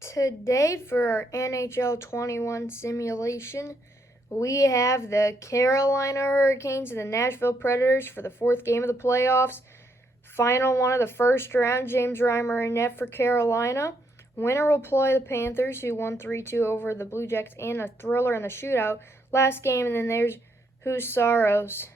Today for our NHL 21 simulation, we have the Carolina Hurricanes and the Nashville Predators for the fourth game of the playoffs. Final one of the first round, James Reimer in net for Carolina. Winner will play the Panthers, who won 3-2 over the Blue Jackets and a thriller in the shootout last game. And then there's Husaros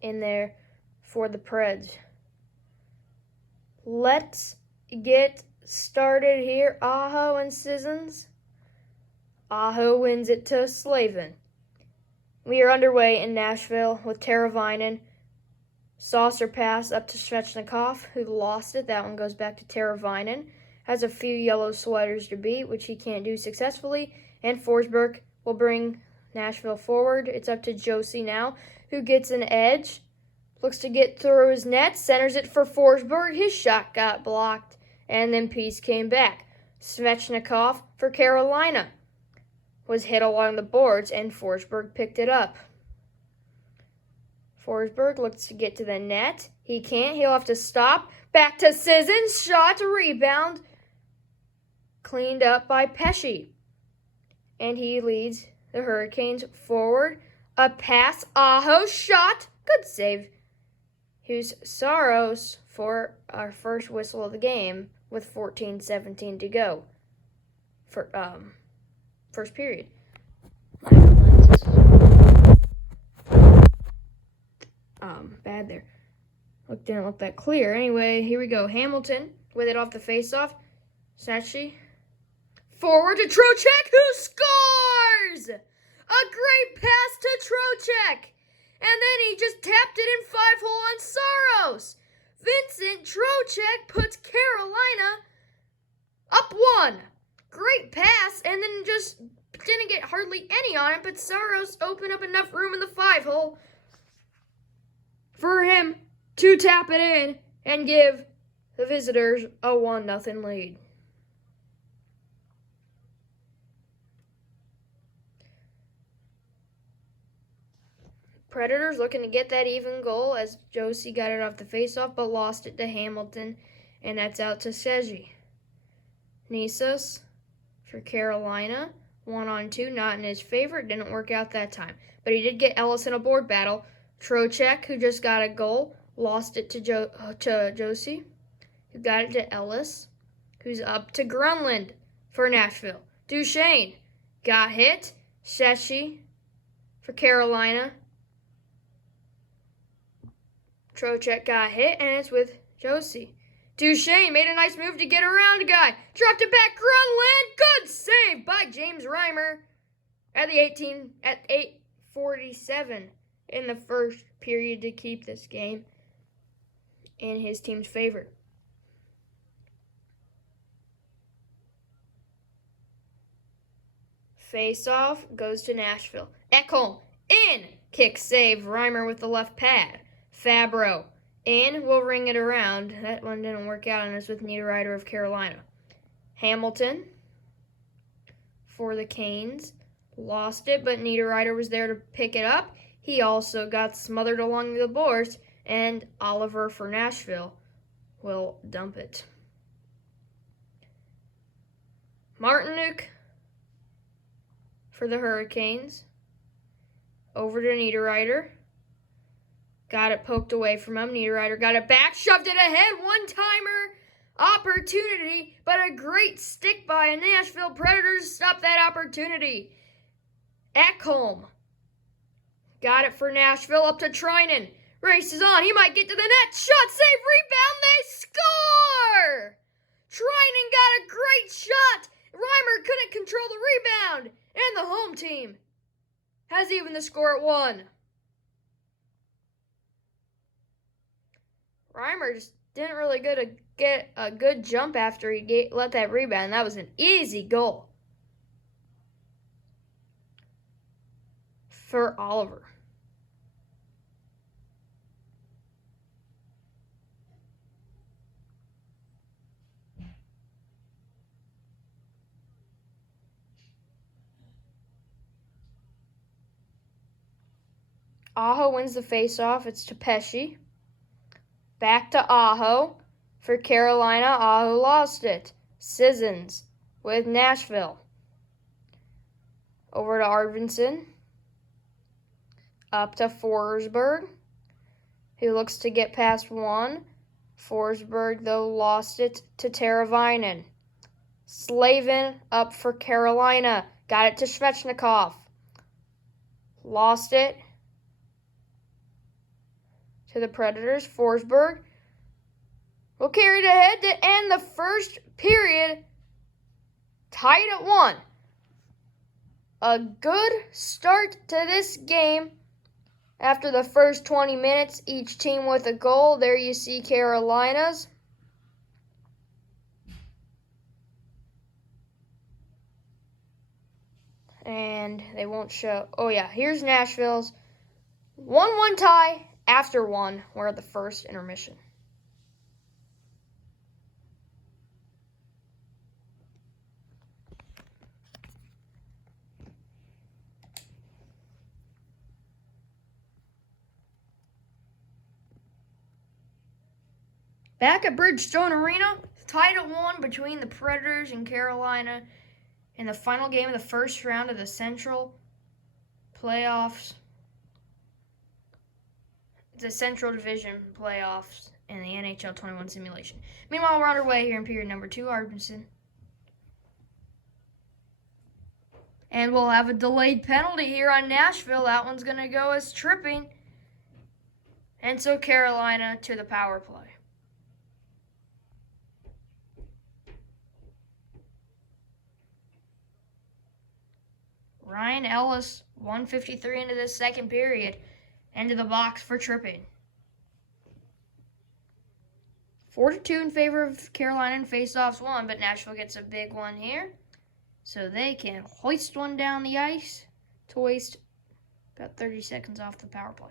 in there for the Preds. Let's get started here. Aho and Sissons. Aho wins it to Slavin. We are underway in Nashville with Teravainen. Saucer pass up to Svechnikov, who lost it. That one goes back to Teravainen. Has a few yellow sweaters to beat, which he can't do successfully. And Forsberg will bring Nashville forward. It's up to Josie now, who gets an edge. Looks to get through his net. Centers it for Forsberg. His shot got blocked. And then Peace came back. Svechnikov for Carolina was hit along the boards, and Forsberg picked it up. Forsberg looks to get to the net. He can't. He'll have to stop. Back to Sissons. Shot, rebound. Cleaned up by Pesce. And he leads the Hurricanes forward. A pass. Aho shot. Good save. Here's Saros for our first whistle of the game with 14:17 to go for first period. Bad there. Didn't look that clear. Anyway, here we go. Hamilton with it off the faceoff. Sachi forward to Trocheck, who scores! A great pass to Trocheck. And then he just tapped it in 5-hole on Saros. Vincent Trocheck puts Carolina up 1. Great pass, and then just didn't get hardly any on it, but Saros opened up enough room in the 5-hole for him to tap it in and give the visitors a 1-0 lead. Predators looking to get that even goal as Josie got it off the faceoff but lost it to Hamilton, and that's out to Seji. Nisos for Carolina, 1-on-2, not in his favor. It didn't work out that time, but he did get Ellis in a board battle. Trocheck, who just got a goal, lost it to Josie, who got it to Ellis, who's up to Grunland for Nashville. Duchesne got hit. Sechi for Carolina. Trocheck got hit, and it's with Josie. Duchesne made a nice move to get around a guy. Dropped it back, Grunland. Good save by James Reimer at 8:47 in the first period to keep this game in his team's favor. Face-off goes to Nashville. Ekholm in. Kick save. Reimer with the left pad. Fabro in. Will ring it around. That one didn't work out, and it's with Niederreiter of Carolina. Hamilton for the Canes. Lost it, but Niederreiter was there to pick it up. He also got smothered along the boards, and Oliver for Nashville will dump it. Martinuk for the Hurricanes. Over to Niederreiter. Got it poked away from him. Niederreiter got it back, shoved it ahead. One-timer opportunity, but a great stick by a Nashville Predators to stop that opportunity. Ekholm got it for Nashville, up to Treinen. Races on. He might get to the net. Shot, save, rebound. They score! Treinen got a great shot. Reimer couldn't control the rebound. And the home team has even the score at 1. Reimer just didn't really get a good jump after he let that rebound. That was an easy goal for Oliver. Aho wins the faceoff. It's to Pesce. Back to Aho. For Carolina, Aho lost it. Sissons with Nashville. Over to Arvidsson. Up to Forsberg, who looks to get past one. Forsberg, though, lost it to Teravainen. Slavin up for Carolina. Got it to Svechnikov. Lost it to the Predators. Forsberg will carry it ahead to end the first period. Tied at 1. A good start to this game. After the first 20 minutes, each team with a goal. There you see Carolina's. And they won't show. Oh, yeah, here's Nashville's 1-1 tie after 1. We're at the first intermission. Back at Bridgestone Arena, tied at 1 between the Predators and Carolina in the final game of the first round of the Central playoffs. The Central Division playoffs in the NHL 21 simulation. Meanwhile, we're underway here in period number 2, Arvidsson. And we'll have a delayed penalty here on Nashville. That one's going to go as tripping. And so Carolina to the power play. Ryan Ellis, 1:53 into this second period, into the box for tripping. 4-2 in favor of Carolina and faceoffs won, but Nashville gets a big one here. So they can hoist one down the ice to waste about 30 seconds off the power play.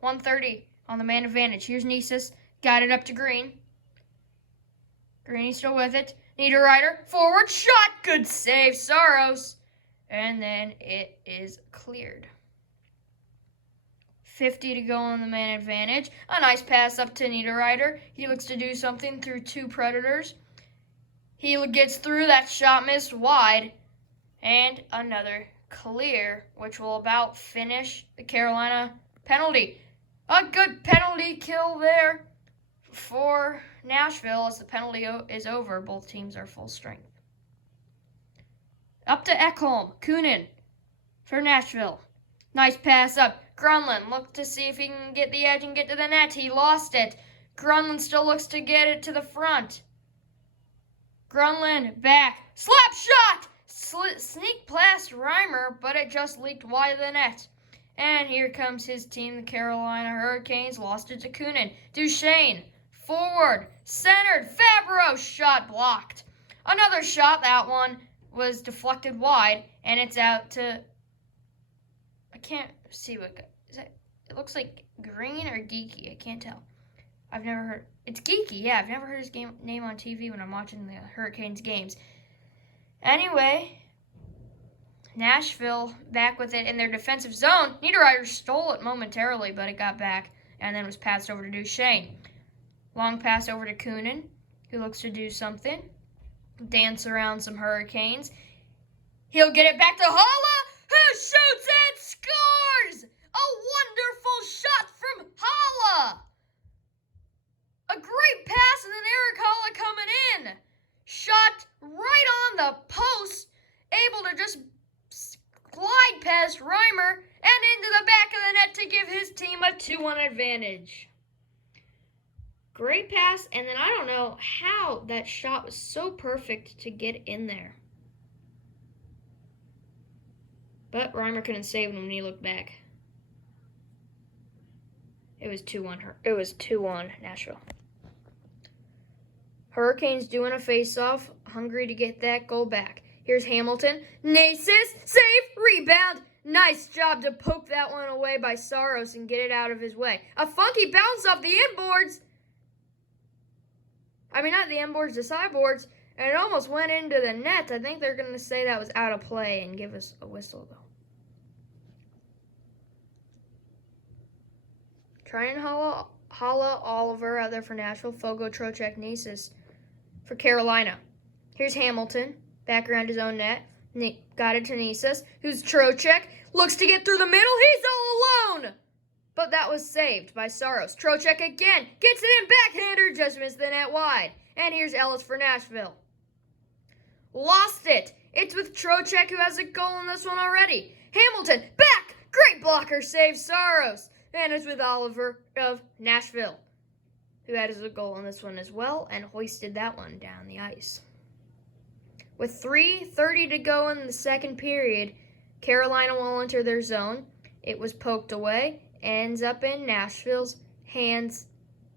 1:30 on the man advantage. Here's Nisus, got it up to Green. Green's still with it. Niederreiter, forward shot, good save, Saros. And then it is cleared. 50 to go on the man advantage. A nice pass up to Niederreiter. He looks to do something through 2 Predators. He gets through. That shot missed wide. And another clear, which will about finish the Carolina penalty. A good penalty kill there for Nashville as the penalty is over. Both teams are full strength. Up to Ekholm. Kunin for Nashville. Nice pass up. Grunlund looked to see if he can get the edge and get to the net. He lost it. Grunlund still looks to get it to the front. Grunlund back. Slap shot! Sneak past Reimer, but it just leaked wide of the net. And here comes his team, the Carolina Hurricanes. Lost it to Kunin. Duchesne. Forward. Centered. Fabro. Shot blocked. Another shot. That one was deflected wide, and it's out to, I can't see what, is that, it looks like Green or Geeky, I can't tell. I've never heard, it's Geeky, yeah, I've never heard his name on TV when I'm watching the Hurricanes games. Anyway, Nashville back with it in their defensive zone. Niederreiter stole it momentarily, but it got back, and then was passed over to Duchesne. Long pass over to Kunin, who looks to do something. Dance around some Hurricanes. He'll get it back to Holla, who shoots and scores! A wonderful shot from Holla! A great pass, and then Eric Holla coming in. Shot right on the post, able to just glide past Reimer and into the back of the net to give his team a 2-1 advantage. Great pass, and then I don't know how that shot was so perfect to get in there. But Reimer couldn't save him when he looked back. It was 2-1. It was 2-1 Nashville. Hurricanes doing a face-off, hungry to get that goal back. Here's Hamilton. Nasus, save, rebound. Nice job to poke that one away by Saros and get it out of his way. A funky bounce off the inboards. I mean, not the inboards, the sideboards, and it almost went into the net. I think they're going to say that was out of play and give us a whistle, though. Trying Holla, Oliver out there for Nashville. Fogo, Trocheck, Nisus for Carolina. Here's Hamilton. back around his own net. Got it to Nisas, who's Trocheck. Looks to get through the middle. He's all alone. But that was saved by Saros. Trocheck again. Gets it in. Backhander. Just missed the net wide. And here's Ellis for Nashville. Lost it. It's with Trocheck, who has a goal in this one already. Hamilton. Back. Great blocker save. Saros. And it's with Oliver of Nashville, who had a goal in this one as well and hoisted that one down the ice. With 3:30 to go in the second period, Carolina will enter their zone. It was poked away, ends up in Nashville's hands,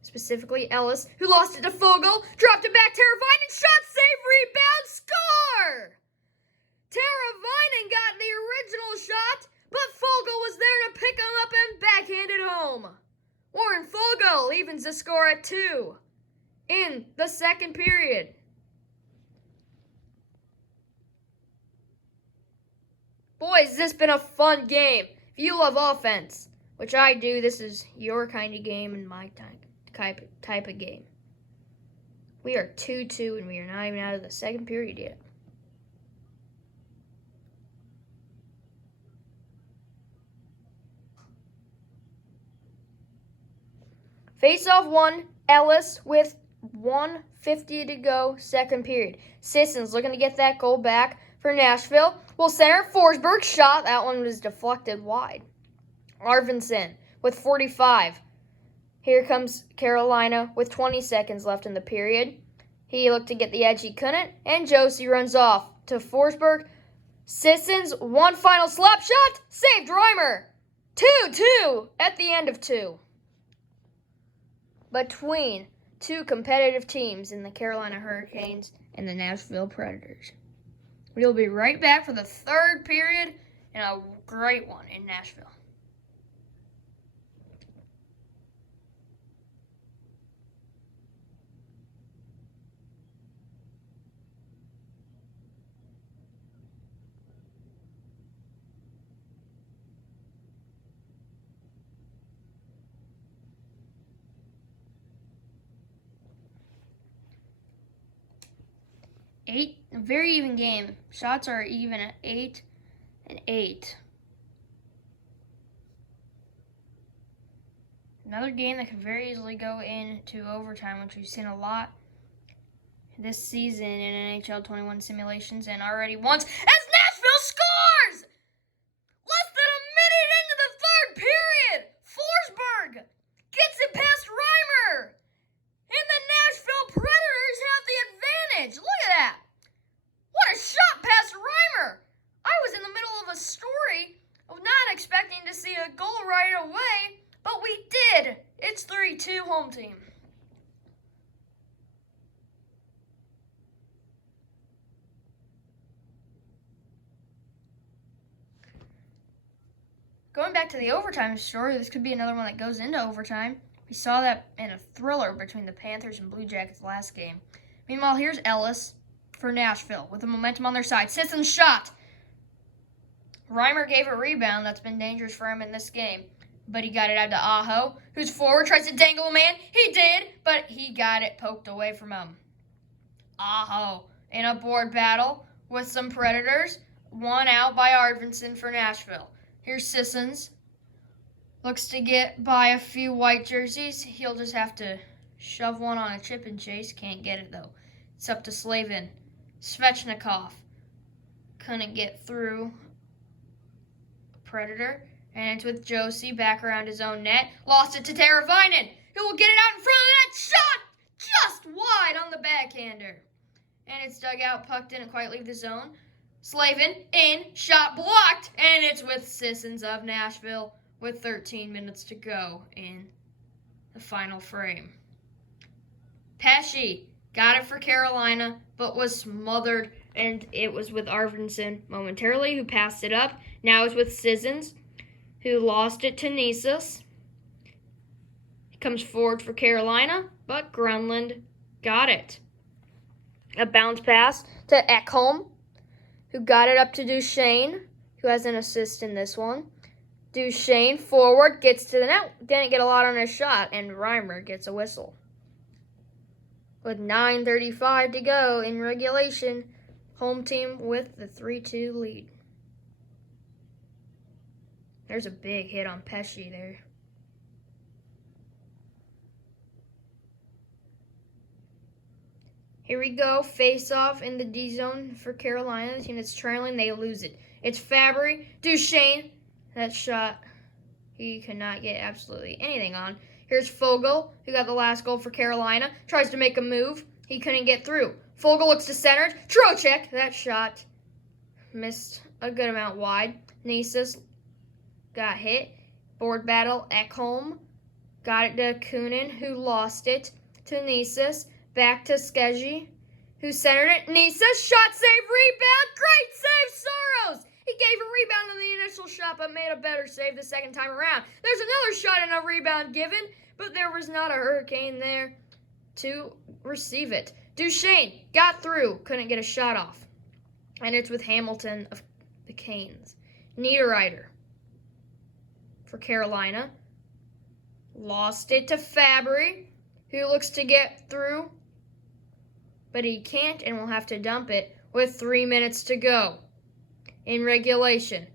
specifically Ellis, who lost it to Fogle, dropped it back, Teravainen, shot, save, rebound, score! Teravainen got the original shot, but Fogle was there to pick him up and backhand it home. Warren Fogle evens the score at 2 in the second period. Boys, this has been a fun game. If you love offense, which I do, this is your kind of game and my type of game. We are 2-2 and we are not even out of the second period yet. Face-off 1, Ellis with 1:50 to go, second period. Sissons looking to get that goal back for Nashville. Will center, Forsberg shot. That one was deflected wide. Arvidsson with 45. Here comes Carolina with 20 seconds left in the period. He looked to get the edge, he couldn't, and Josie runs off to Forsberg. Sissons, one final slap shot, saved Reimer. 2-2 at the end of 2. Between two competitive teams in the Carolina Hurricanes and the Nashville Predators. We'll be right back for the third period and a great one in Nashville. A very even game. Shots are even at 8-8. Another game that could very easily go into overtime, which we've seen a lot this season in NHL 21 simulations, and already once as Nashville scores! Less than a minute into the third period, Forsberg gets it past Reimer, and the Nashville Predators have the advantage. Look at that. What a shot past Reimer. I was in the middle of a story of not expecting to see a goal right away, but we did. It's 3-2 home team. Going back to the overtime story, this could be another one that goes into overtime. We saw that in a thriller between the Panthers and Blue Jackets last game. Meanwhile, here's Ellis for Nashville with the momentum on their side. Sissons shot. Reimer gave a rebound that's been dangerous for him in this game, but he got it out to Aho, who's forward, tries to dangle a man. He did, but he got it poked away from him. Aho in a board battle with some Predators. One out by Arvidsson for Nashville. Here's Sissons. Looks to get by a few white jerseys. He'll just have to shove one on a chip and chase. Can't get it, though. It's up to Slavin. Svechnikov couldn't get through Predator. And it's with Josie back around his own net. Lost it to Teravainen, who will get it out in front of that shot just wide on the backhander. And it's dug out. Puck didn't quite leave the zone. Slavin in, shot blocked, and it's with Sissons of Nashville with 13 minutes to go in the final frame. Pesce got it for Carolina, but was smothered, and it was with Arvidsson momentarily, who passed it up. Now it's with Sissons, who lost it to Nisas. He comes forward for Carolina, but Grunland got it. A bounce pass to Ekholm, who got it up to Duchesne, who has an assist in this one. Duchesne forward, gets to the net, didn't get a lot on his shot, and Reimer gets a whistle. With 9:35 to go in regulation, home team with the 3-2 lead. There's a big hit on Pesci there. Here we go, face-off in the D zone for Carolina. The team that's trailing, they lose it. It's Fabry, Duchesne. That shot, he could not get absolutely anything on. Here's Fogle, who got the last goal for Carolina. Tries to make a move. He couldn't get through. Fogle looks to center. Trocheck, that shot missed a good amount wide. Nisus got hit. Board battle, Ekholm. Got it to Kunin, who lost it to Nisus. Back to Skeggi, who centered it. Nisus, shot, save, rebound. Great save, Soros. He gave a rebound on the initial shot, but made a better save the second time around. There's another shot and a rebound given, but there was not a Hurricane there to receive it. Duchesne got through, couldn't get a shot off. And it's with Hamilton of the Canes. Niederreiter for Carolina. Lost it to Fabry, who looks to get through, but he can't and will have to dump it with 3 minutes to go in regulation.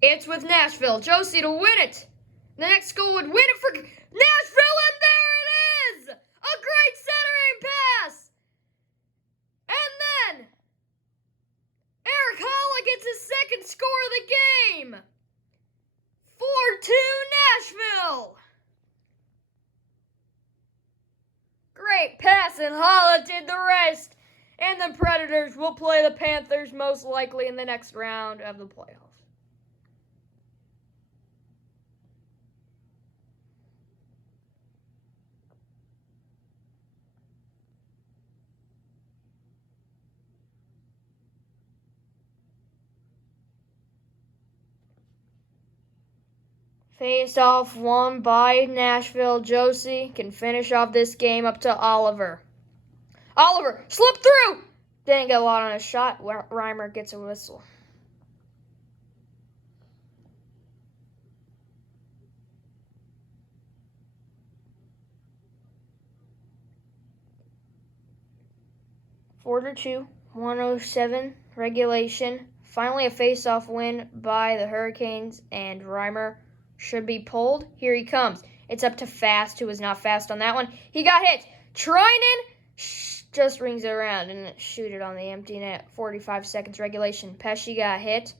It's with Nashville. Josie to win it. The next goal would win it for Nashville, and there it is! A great centering pass! And then Eric Holla gets his second score of the game. 4-2 Nashville. Great pass, and Holla did the rest. And the Predators will play the Panthers most likely in the next round of the playoffs. Face off won by Nashville. Josie can finish off this game up to Oliver. Oliver slipped through. Didn't get a lot on his shot. Reimer gets a whistle. (4-2), 107 regulation. Finally a face-off win by the Hurricanes, and Reimer should be pulled. Here he comes. It's up to Fast, who was not fast on that one. He got hit. Treinen just rings it around and shoot it on the empty net. 45 seconds regulation. Pesci got hit.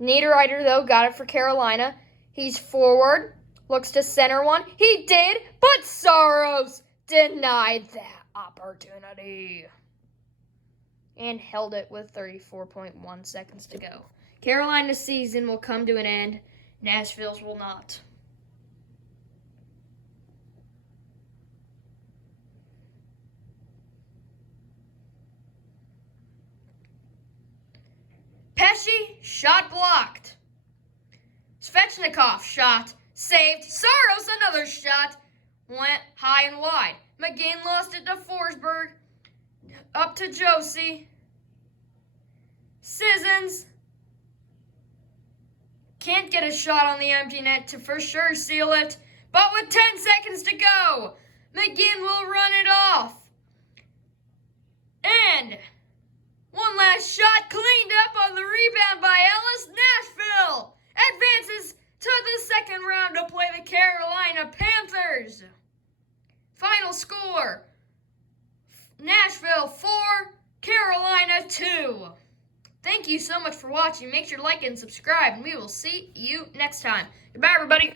Niederreiter, though, got it for Carolina. He's forward. Looks to center one. He did, but Soros denied that opportunity and held it with 34.1 seconds to go. Carolina's season will come to an end. Nashville's will not. Pesci, shot blocked. Svechnikov, shot, saved. Soros, another shot, went high and wide. McGinn lost it to Forsberg. Up to Josie. Sissons can't get a shot on the empty net to for sure seal it, but with 10 seconds to go, McGinn will run it off. And one last shot cleaned up on the rebound by Ellis. Nashville advances to the second round to play the Carolina Panthers. Final score, Nashville 4, Carolina 2. Thank you so much for watching. Make sure to like and subscribe, and we will see you next time. Goodbye, everybody.